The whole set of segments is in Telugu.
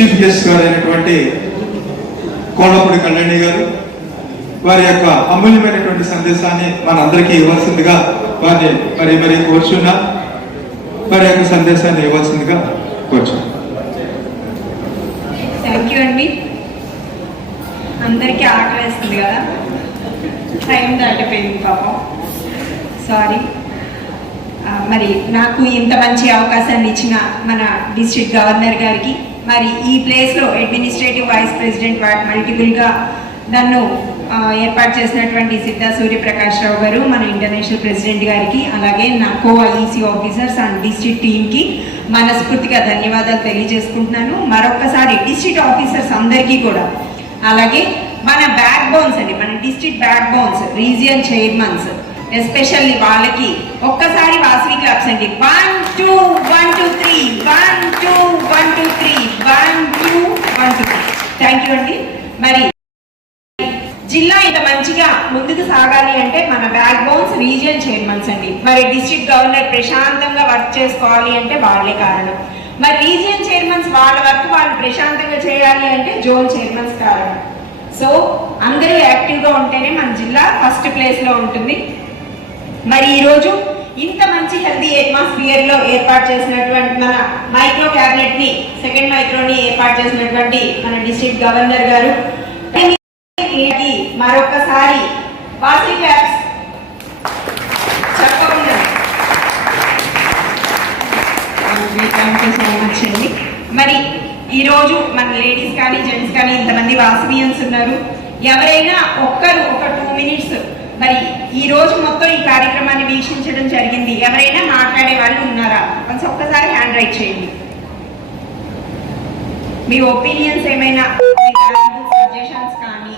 చీఫ్ గెస్ట్ గారు అయినటువంటి కోడపూడి కళ్యాణి గారు వారి యొక్క అమూల్యమైనటువంటి సందేశాన్ని మనందరికీ ఇవ్వాల్సిందిగా వారిని మరి కోరుచున్నా. వారి యొక్క సందేశాన్ని ఇవ్వాల్సిందిగా కోరుచున్నా. థ్యాంక్ యూ అండి. అందరికీ ఆకలి వేస్తుంది కదా, టైం దాటిపోయింది పాపం, సారీ. మరి నాకు ఇంత మంచి అవకాశాన్ని ఇచ్చిన మన డిస్ట్రిక్ట్ గవర్నర్ గారికి, మరి ఈ ప్లేస్లో అడ్మినిస్ట్రేటివ్ వైస్ ప్రెసిడెంట్ మల్టిపుల్గా నన్ను ఏర్పాటు చేసినటువంటి సిద్ధా సూర్యప్రకాష్ రావు గారు, మన ఇంటర్నేషనల్ ప్రెసిడెంట్ గారికి, అలాగే నా కో-ఐఈసీ ఆఫీసర్స్ అండ్ డిస్ట్రిక్ట్ టీమ్కి మనస్ఫూర్తిగా ధన్యవాదాలు తెలియజేసుకుంటున్నాను. మరొకసారి డిస్ట్రిక్ట్ ఆఫీసర్స్ అందరికీ కూడా, అలాగే మన బ్యాక్ బోన్స్ అండి, మన district back bones, region chairmans especially వాళ్ళకి ఒక్కసారి వాసవి క్లబ్స్ అండి 1 2 1 2 3 1 2 1 2 3 1 2 1 2 3 థ్యాంక్ యూ అండి. మరి జిల్లా ఇంత మంచిగా ముందుకు సాగాలి అంటే మన బ్యాక్ బోన్స్ రీజియన్ చైర్మన్స్ అండి. మరి డిస్ట్రిక్ట్ గవర్నర్ ప్రశాంతంగా వర్క్ చేసుకోవాలి అంటే వాళ్ళే కారణం. మరి రీజియన్ చైర్మన్స్ వాళ్ళ వర్క్ వాళ్ళు ప్రశాంతంగా చేయాలి అంటే జోన్ చైర్మన్స్ కారణం. సో అందరూ యాక్టివ్గా ఉంటేనే మన జిల్లా ఫస్ట్ ప్లేస్లో ఉంటుంది. మరి ఈరోజు ఇంత మంచి హెల్తీ అట్మాస్ఫియర్ లో ఏర్పాటు చేసినటువంటి మన మైక్రో క్యాబినెట్ ని, సెకండ్ మైక్రోని ఏర్పాటు చేసినటువంటి మన డిస్ట్రిక్ట్ గవర్నర్ గారు మరొకసారి వాసవి క్లాప్స్ చెప్పకుండా థ్యాంక్ యూ సో మచ్ అండి. మరి ఈరోజు మన లేడీస్ కానీ జెంట్స్ కానీ ఇంతమంది వాసవియన్స్ ఉన్నారు. ఎవరైనా ఒక 2 మినిట్స్ మరి ఈ రోజు మొత్తం ఈ కార్యక్రమాన్ని వీక్షించడం జరిగింది, ఎవరైనా మాట్లాడే వాళ్ళు ఉన్నారా? కొంచెం ఒక్కసారి హ్యాండ్ రైట్ చేయండి. మీ ఒపీనియన్స్ ఏమైనా, సజెషన్స్ కానీ,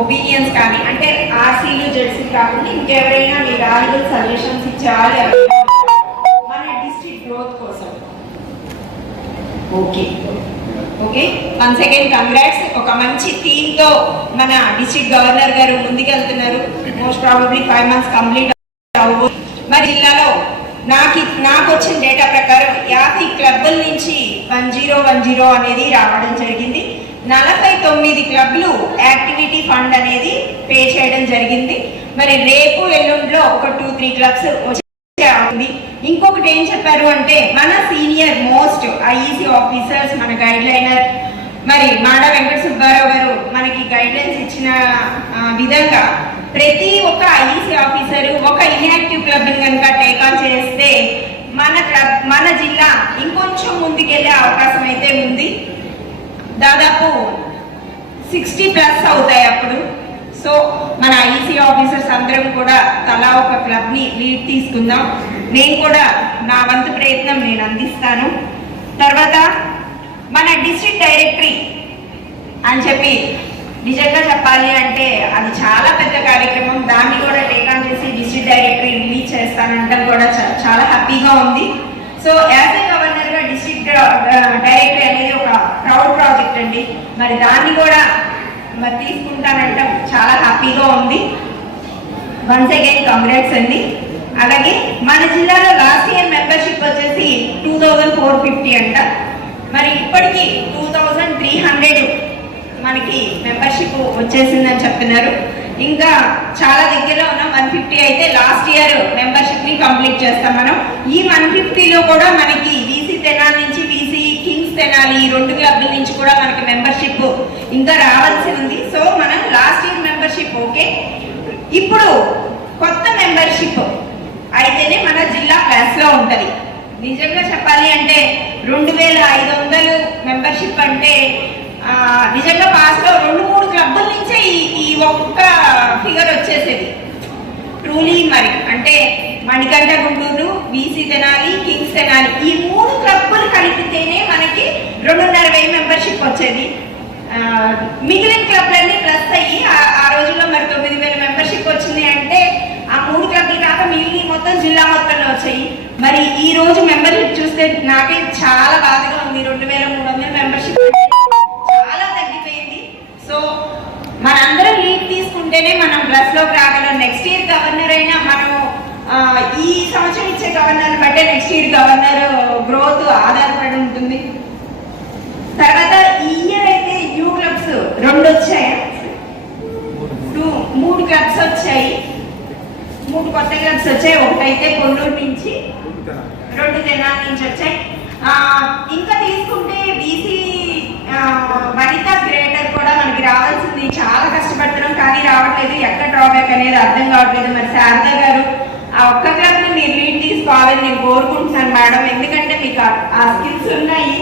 ఒపీనియన్స్ కానీ, అంటే ఆర్సీలు జెడ్సీలు కాకుండా ఇంకెవరైనా మీ వాల్యుబుల్ సజెషన్స్ ఇచ్చేవాళ్ళు మన డిస్ట్రిక్ట్ గ్రోత్ కోసం? Okay okay, once again congrats. ఒక మంచి థీమ్ తో మన డిస్ట్రిక్ట్ గవర్నర్ గారు ముందుకెళ్తున్నారు. మోస్ట్ ప్రాబబ్లీ 5 months కంప్లీట్ అవ్వు. మరి జిల్లాలో నాకు వచ్చిన డేటా ప్రకారం 50 క్లబ్ల నుంచి 1010 అనేది రావడం జరిగింది. 49 క్లబ్లు యాక్టివిటీ ఫండ్ అనేది పే చేయడం జరిగింది. మరి రేపు ఎల్లుండిలో ఒక 2-3 క్లబ్స్ ఉంది. ఇంకొకటి ఏం చెప్పారు అంటే మన సీనియర్ మోస్ట్ ఐఈసీ ఆఫీసర్స్, మన గైడ్ లైనర్ మరి మాడా వెంకట సుబ్బారావు గారు మనకి గైడ్ లైన్స్ ఇచ్చిన విధంగా ప్రతి ఒక్క ఐఈసీ ఆఫీసర్ ఒక ఇన్యాక్టివ్ క్లబ్ కనుక టేకాన్ చేస్తే మన జిల్లా ఇంకొంచెం ముందుకెళ్లే అవకాశం అయితే ఉంది. దాదాపు 60+ అవుతాయి అప్పుడు. సో మన ఐఈసీ ఆఫీసర్స్ అందరం కూడా తలా ఒక క్లబ్ ని లీడ్ తీసుకుందాం. నేను కూడా నా వంతు ప్రయత్నం నేను అందిస్తాను. తర్వాత మన డిస్ట్రిక్ట్ డైరెక్టరీ అని చెప్పి నిజంగా చెప్పాలి అంటే అది చాలా పెద్ద కార్యక్రమం. దాన్ని కూడా టేకాన్ చేసి డిస్ట్రిక్ట్ డైరెక్టరీ రిలీజ్ చేస్తానంటే కూడా చాలా హ్యాపీగా ఉంది. సో యాజ్ ఏ గవర్నర్ గా డిస్ట్రిక్ట్ డైరెక్టరీ అనేది ఒక ప్రౌడ్ ప్రాజెక్ట్ అండి. మరి దాన్ని కూడా మరి తీసుకుంటానంటే చాలా హ్యాపీగా ఉంది. వన్స్ అగైన్ కంగ్రాట్స్ అండి. అలాగే మన జిల్లాలో లాస్ట్ ఇయర్ మెంబర్షిప్ వచ్చేసి 2450 అంట. మరి ఇప్పటికి 2300 మనకి మెంబర్షిప్ వచ్చేసిందని చెప్తున్నారు. ఇంకా చాలా దగ్గరలో ఉన్న 150 అయితే లాస్ట్ ఇయర్ మెంబర్షిప్ ని కంప్లీట్ చేస్తాం మనం. ఈ 150లో కూడా మనకి వీసీ తెనాలి నుంచి వీసీ కింగ్స్ తెనాలి ఈ 2 క్లబ్ల నుంచి కూడా మనకి మెంబర్షిప్ ఇంకా రావాల్సి ఉంది. సో మనం లాస్ట్ ఇయర్ మెంబర్షిప్ ఓకే, ఇప్పుడు కొత్త మెంబర్షిప్ అయితేనే మన జిల్లా క్లాస్ లో ఉంటది. నిజంగా చెప్పాలి అంటే 2500 మెంబర్షిప్ అంటే నిజంగా పాస్ లో 2-3 క్లబ్ల నుంచే ఈ ఒక్క ఫిగర్ వచ్చేసేది. ట్రూలీ మరి అంటే మణికంఠ గుంటూరు, వీసీ తెనాలి, కింగ్స్ తెనాలి ఈ 3 క్లబ్లు కలిపితేనే మనకి 2500 మెంబర్షిప్ వచ్చేది. మిగిలిన క్లబ్లన్నీ ప్లస్ అయ్యి ఆ రోజుల్లో మరి 9000 మెంబర్షిప్ వచ్చింది అంటే ఆ 3 క్లబ్లు కాక మిగిలిన మొత్తం జిల్లా మొత్తంలో వచ్చాయి. మరి ఈ రోజు మెంబర్షిప్ చూస్తే నాకే చాలా బాధగా ఉంది. 2300 మెంబర్షిప్ చాలా తగ్గిపోయింది. సో మనందరం లీడ్ తీసుకుంటేనే మనం ప్లస్ లోకి రాగలం. నెక్స్ట్ ఇయర్ గవర్నర్ అయినా మనం ఈ సంవత్సరం ఇచ్చే గవర్నర్ బట్టే నెక్స్ట్ ఇయర్ గవర్నర్ గ్రోత్ ఆధారపడి ఉంటుంది. తర్వాత కొత్త క్లబ్స్ వచ్చాయి. ఒకటైతే కొల్లూరు నుంచి, 2 తెనాలి నుంచి వచ్చాయి. ఇంకా తీసుకుంటే బీసీ వనిత గ్రేటర్ కూడా మనకి రావాల్సింది. చాలా కష్టపడుతున్నాం కానీ రావట్లేదు. ఎక్కడ డ్రాబ్యాక్ అనేది అర్థం కావట్లేదు. మరి శారద గారు ఆ ఒక్క క్లబ్ ని మీరు లీడ్ తీసుకోవాలని నేను కోరుకుంటున్నాను మేడం, ఎందుకంటే మీకు ఆ స్కిల్స్ ఉన్నాయి.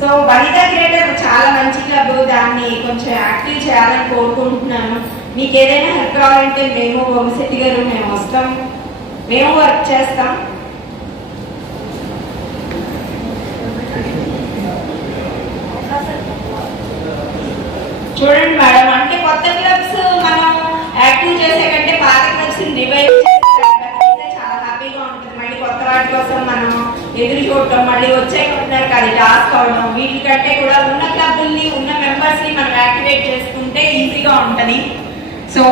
సో వనిత గ్రేటర్ చాలా మంచి క్లబ్, దాన్ని కొంచెం యాక్టివ్ చేయాలని కోరుకుంటున్నాను. మీకు ఏదైనా హెల్ప్ కావాలంటే మేము వంశెట్టి గారు మేము వస్తాం, మేము వర్క్ చేస్తాం. చూడండి మేడం, అంటే కొత్త క్లబ్స్ మనం యాక్టివ్ చేసే కంటే పాత క్లబ్స్ రివైవ్ చేస్తే చాలా హ్యాపీగా ఉంటుంది. మళ్ళీ కొత్త వాటి కోసం మనం ఎదురు చూడటం, మళ్ళీ వచ్చే కొంటున్నారు అది టాస్క్ అవడం, వీటికంటే కూడా ఉన్న క్లబ్ని ఉన్న మెంబర్స్ ని మనం యాక్టివేట్ చేసుకుంటే ఈజీగా ఉంటుంది. సో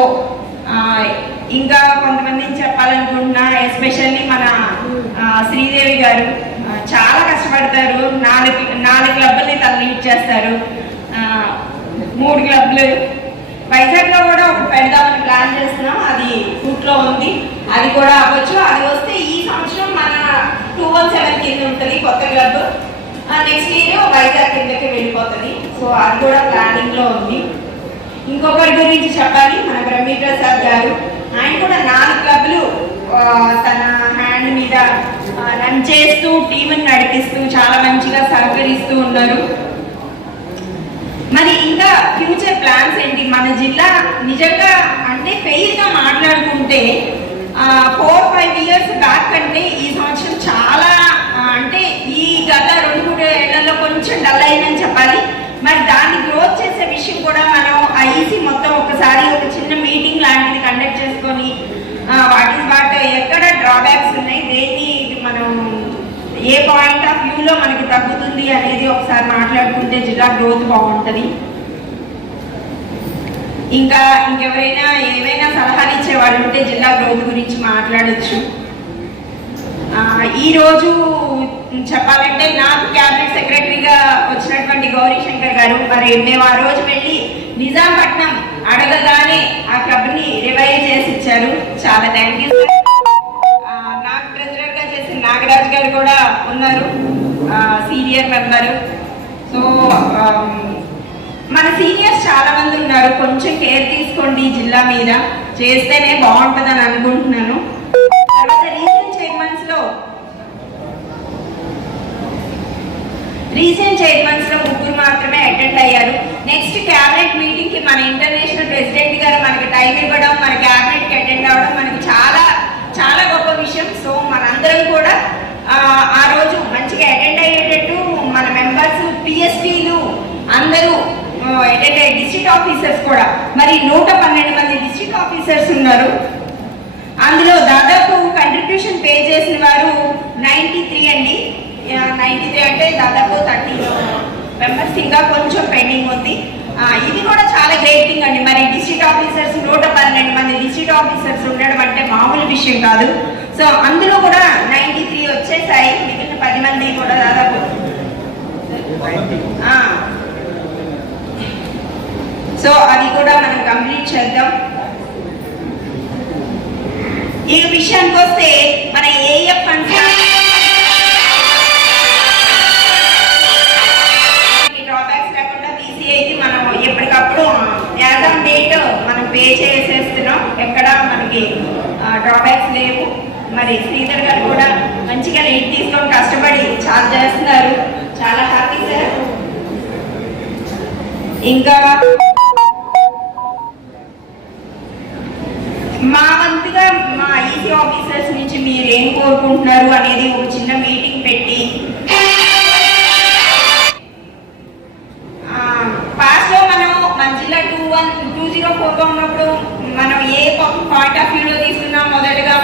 ఇంకా కొంతమందిని చెప్పాలనుకుంటున్నా, ఎస్పెషల్లీ మన శ్రీదేవి గారు చాలా కష్టపడతారు. 4 క్లబ్లని తను లీడ్ చేస్తారు. 3 క్లబ్లు వైజాగ్ లో కూడా ఒకటి పెడదామని ప్లాన్ చేస్తున్నాం. అది ఫుట్ లో ఉంది, అది కూడా అవ్వచ్చు. అది వస్తే ఈ సంవత్సరం మన 217 కింద ఉంటుంది కొత్త క్లబ్. నెక్స్ట్ ఇయర్ వైజాగ్ కిందకి వెళ్ళిపోతుంది. సో అది కూడా ప్లానింగ్ లో ఉంది. ఇంకొకరి గురించి చెప్పాలి, మన బ్రహ్మీ ప్రసాద్ గారు. ఆయన కూడా 4 క్లబ్లు తన హ్యాండ్ మీద రన్ చేస్తూ టీంని నడిపిస్తూ చాలా మంచిగా సహకరిస్తూ ఉన్నారు. మరి ఇంకా ఫ్యూచర్ ప్లాన్స్ ఏంటి? మన జిల్లా నిజంగా అంటే ఫెయిర్ గా మాట్లాడుకుంటే 4-5 ఇయర్స్ బ్యాక్ కంటే ఈ సంవత్సరం చాలా అంటే ఈ గత 2-3 ఏళ్లలో కొంచెం డల్ అయిందని చెప్పాలి. మరి దాన్ని గ్రోత్ చేసే విషయం కూడా మనం ఐఈసీ మొత్తం ఒకసారి ఒక చిన్న మీటింగ్ లాంటిది కండక్ట్ చేసుకొని వాటి ఎక్కడ డ్రాబ్యాక్స్ ఉన్నాయి, దేన్ని మనం ఏ పాయింట్ ఆఫ్ వ్యూలో మనకి తగ్గుతుంది అనేది ఒకసారి మాట్లాడుకుంటే జిల్లా గ్రోత్ బాగుంటుంది. ఇంకెవరైనా ఏవైనా సలహాలు ఇచ్చేవాళ్ళు ఉంటే జిల్లా గ్రోత్ గురించి మాట్లాడచ్చు. ఈ రోజు చెప్పాలంటే నాకు క్యాబినెట్ సెక్రటరీగా వచ్చినటువంటి గౌరీ శంకర్ గారు, మరి మేము ఆ రోజు వెళ్ళి నిజాంపట్నం అడగగానే ఆ క్లబ్ ని రివైవ్ చేసి ఇచ్చారు. చాలా థ్యాంక్ యూ సార్. నాకు ప్రెసిడెంట్ గా చేసిన నాగరాజ్ గారు కూడా ఉన్నారు, సీనియర్ మెంబర్. సో మన సీనియర్స్ చాలా మంది ఉన్నారు, కొంచెం కేర్ తీసుకోండి జిల్లా మీద, చేస్తేనే బాగుంటుందని అనుకుంటున్నాను. తర్వాత రీసెంట్ చైర్మన్స్ లో 3 మాత్రమే అటెండ్ అయ్యారు. నెక్స్ట్ క్యాబినెట్ మీటింగ్ కి మన ఇంటర్నేషనల్ ప్రెసిడెంట్ గారు మనకి టైం ఇవ్వడం, మన క్యాబినెట్ కి అటెండ్ అవ్వడం మనకి చాలా చాలా గొప్ప విషయం. సో మనందరం కూడా ఆ రోజు మంచిగా అటెండ్ అయ్యేటట్టు మన మెంబర్స్, పిఎస్టీలు అందరూ అటెండ్ అయ్యే, డిస్ట్రిక్ట్ ఆఫీసర్స్ కూడా మరి 112 మంది డిస్ట్రిక్ట్ ఆఫీసర్స్ ఉన్నారు. అందులో దాదాపు కంట్రిబ్యూషన్ పే చేసిన వారు 93 అండి. 93 అంటే దాదాపు 30 మెంబర్స్ ఇంకా కొంచెం పెండింగ్ ఉంది. ఇది కూడా చాలా గ్రేట్ థింగ్ అండి. మరి డిస్ట్రిక్ట్ ఆఫీసర్స్ 112 మంది డిస్ట్రిక్ట్ ఆఫీసర్స్ ఉండడం అంటే మామూలు విషయం కాదు. సో అందులో కూడా 93 వచ్చేసాయి. మిగిలిన 10 మంది కూడా దాదాపు సో అది కూడా మనం కంప్లీట్ చేద్దాం. ఈ విషయానికి వస్తే మన ఏఎఫ్ ఫండ్స్ డ్రాబ్యాక్స్ లేకుండా తీసేది మనం ఎప్పటికప్పుడు యాజ్ ఆన్ డేట్ మనం పే చేసేస్తున్నాం. ఎక్కడ మనకి డ్రాబ్యాక్స్ లేవు. మరి శ్రీధర్ గారు కూడా మంచిగా లీడ్ తీసుకొని కష్టపడి చాలా చేస్తున్నారు. చాలా హ్యాపీ సార్. ఇంకా మా వంతుగా మా ఐసీ ఆఫీసర్స్ నుంచి మీరు ఏం కోరుకుంటున్నారు అనేది ఒక చిన్న మీటింగ్ పెట్టి, పాస్ట్ లో మనం మన జిల్లా 2004 ఉన్నప్పుడు మనం ఏ పాయింట్ ఆఫ్ వ్యూలో తీసుకున్నాం, మొదటగా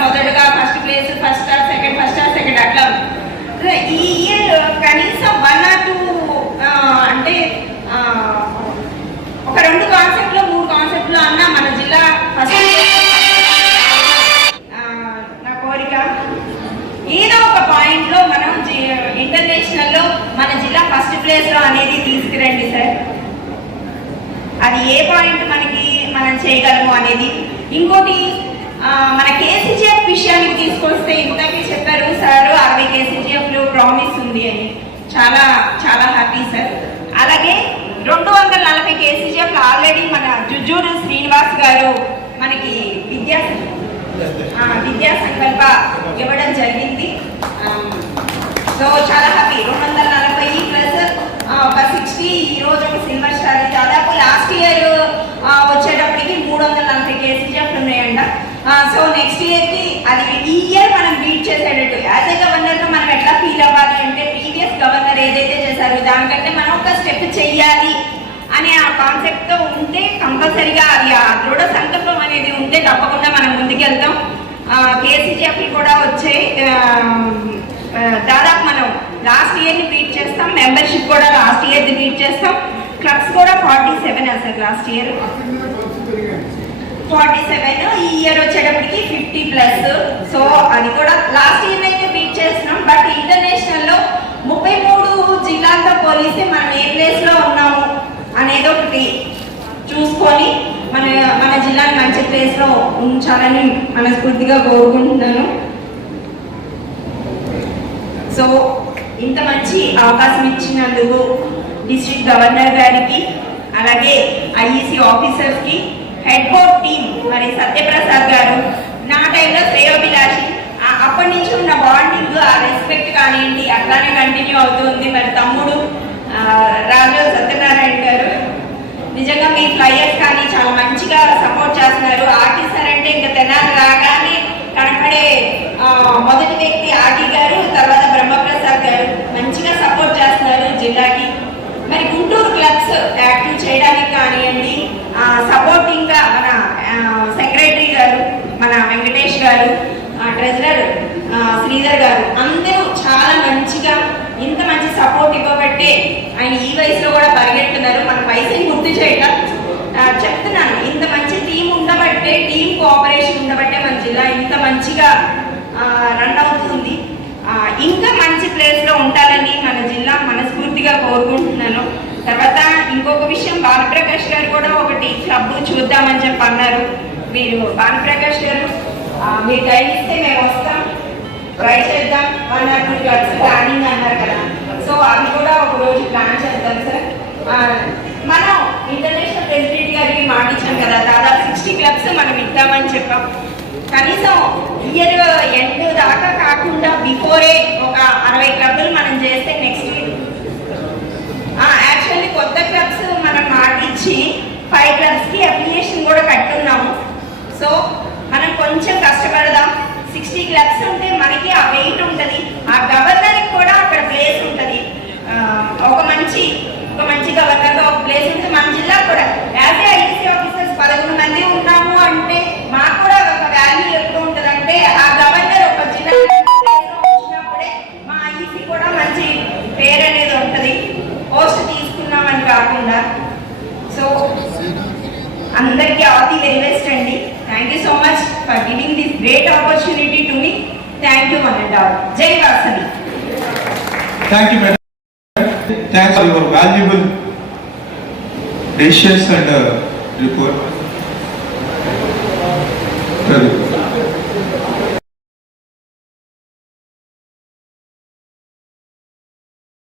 first place, first star second అట్లా. ఈ ఇయర్ కనీసం 1 or 2 అంటే ఒక 2 కాన్సెప్ట్లో 3 కాన్సెప్ట్లో అన్నా మన జిల్లా ఫస్ట్ నా కోరిక. ఏదో ఒక పాయింట్ లో మనం ఇంటర్నేషనల్ లో మన జిల్లా ఫస్ట్ ప్లేస్ లో అనేది తీసుకురండి సార్. అది ఏ పాయింట్ మనం చేయగలము అనేది. ఇంకోటి మన కేసీజీఎఫ్ విషయానికి తీసుకొస్తే ఇంతకే చెప్పారు సార్ 60 కేసీజీఎఫ్లు ప్రామిస్ ఉంది అని. చాలా చాలా హ్యాపీ సార్. అలాగే 240 కేసీజీఎఫ్లు ఆల్రెడీ మన జుజ్జూరు శ్రీనివాస్ గారు మనకి విద్యా సంకల్ప ఇవ్వడం జరిగింది. సో చాలా హ్యాపీ. 240 ప్లస్ ఒక 60 ఈ రోజు ఒక సిల్వర్ స్టార్. దాదాపు లాస్ట్ ఇయర్ వచ్చేటప్పటికి 340 కేసీజీఎఫ్లు ఉన్నాయంట. సో నెక్స్ట్ ఇయర్ కి అది ఈ ఇయర్ మనం బీట్ చేసేటట్టు యాజ్ ఏ గవర్నర్ గా మనం ఎట్లా ఫీల్ అవ్వాలి అంటే ప్రీవియస్ గవర్నర్ ఏదైతే చేశారో దానికంటే మనం ఒక స్టెప్ చెయ్యాలి అనే ఆ కాన్సెప్ట్ తో ఉంటే కంపల్సరీగా అది ఆ దృఢ సంకల్పం అనేది ఉంటే తప్పకుండా మనం ముందుకెళ్తాం. కేసీజీఎఫ్లు కూడా వచ్చాయి. దాదాపు మనం లాస్ట్ ఇయర్ ని బీట్ చేస్తాం. మెంబర్షిప్ కూడా లాస్ట్ ఇయర్ ని బీట్ చేస్తాం. క్లబ్స్ కూడా 47 సార్. లాస్ట్ ఇయర్ 47, ఈ ఇయర్ వచ్చేటప్పటికి 50+. సో అది కూడా లాస్ట్ ఇయర్ అయితే బీట్ చేస్తున్నాం. బట్ ఇంటర్నేషనల్ లో 33 జిల్లాలతో పోలిస్తే మనం ఏ ప్లేస్ లో ఉన్నాము అనేది ఒకటి చూసుకొని మన జిల్లాని మంచి ప్లేస్ లో ఉంచాలని మనస్ఫూర్తిగా కోరుకుంటున్నాను. సో ఇంత మంచి అవకాశం ఇచ్చినందుకు డిస్ట్రిక్ట్ గవర్నర్ గారికి, అలాగే ఐఈసీ ఆఫీసర్స్ కి, హెడ్ బోర్డ్ టీమ్ మరి సత్యప్రసాద్ గారు, నా టైంలో శ్రేయోభిలాషి, అప్పటి నుంచి ఉన్న బాండింగ్, ఆ రెస్పెక్ట్ కానివ్వండి అట్లానే కంటిన్యూ అవుతుంది. మరి తమ్ముడు రాజు సత్యనారాయణ గారు, నిజంగా మీ ఫ్లైయర్స్ కానీ చాలా మంచిగా సపోర్ట్ చేస్తున్నారు. ఆర్టీ సార్ అంటే ఇంకా తెనాలి రాగానే కనపడే మొదటి వ్యక్తి ఆర్టీ గారు, తర్వాత బ్రహ్మప్రసాద్ గారు మంచిగా సపోర్ట్ చేస్తున్నారు జిల్లాకి. మరి గుంటూరు క్లబ్స్ యాక్టివ్ చేయడానికి కానివ్వండి, సపోర్టింగ్ గా మన సెక్రటరీ గారు, మన వెంకటేష్ గారు, ట్రెజరర్ శ్రీధర్ గారు అందరూ చాలా మంచిగా ఇంత మంచి సపోర్ట్ ఇవ్వబట్టే ఆయన ఈ వయసులో కూడా పరిగెడుతున్నారు. మన వయసుని గుర్తు చేయటం చెప్తున్నాను. ఇంత మంచి టీం ఉండబట్టే, టీం కోఆపరేషన్ ఉండబట్టే మన జిల్లా ఇంత మంచిగా రన్ అవుతుంది. ఇంకా మంచి ప్లేస్ లో ఉండాలని మన జిల్లా మనస్ఫూర్తిగా కోరుకుంటున్నాను. తర్వాత ఇంకొక విషయం, భానుప్రకాష్ గారు కూడా ఒకటి క్లబ్ చూద్దామని చెప్పి అన్నారు. మీరు భానుప్రకాష్ గారు మీరు టైం ఇస్తే మేము వస్తాం, ట్రై చేద్దాం. 1 or 2 క్లబ్స్ ప్లానింగ్ అన్నారు కదా, సో అవి కూడా ఒక రోజు ప్లాన్ చేద్దాం సార్. మనం ఇంటర్నేషనల్ ప్రెసిడెంట్ గారికి మాటించాం కదా, దాదాపు 60 క్లబ్స్ మనం ఇద్దామని చెప్పాం. కనీసం ఇయర్ ఎండ్ దాకా కాకుండా బిఫోరే ఒక 60 క్లబ్లు మనం చేస్తే నెక్స్ట్ ఇయర్ యాక్చువల్లీ కొత్త క్లబ్స్ మనం మాటిచ్చి 5 క్లబ్స్ కి అప్లికేషన్ కూడా కట్టున్నాము. సో మనం కొంచెం కష్టపడదాం. 60 క్లబ్స్ ఉంటే మనకి ఆ వెయిట్ ఉంటుంది, ఆ గవర్నర్కి కూడా అక్కడ ప్లేస్ ఉంటుంది. ఒక మంచి గవర్నర్గా ఒక ప్లేస్ ఉంటే మన జిల్లా కూడా యాజ్ ఏ ఐసీ ఆఫీసర్స్ 11 మంది ఉన్నాము అంటే మాకు కూడా ఒక వాల్యూ ఎప్పుడు ఉంటుంది అంటే ఆ గవర్నర్ ఒక జిల్లా వచ్చినప్పుడే మా ఐసీ కూడా మంచి పేరు అనేది ఉంటుంది, పోస్ట్ తీసుకున్నామని కాకుండా. సో అందరికీ ఆల్ ది వెరీ బెస్ట్ అండి. Thank you so much for giving this great opportunity to me. Thank you one and all. జై Vasavi. Thank you, madam. Thanks for your valuable decisions and report.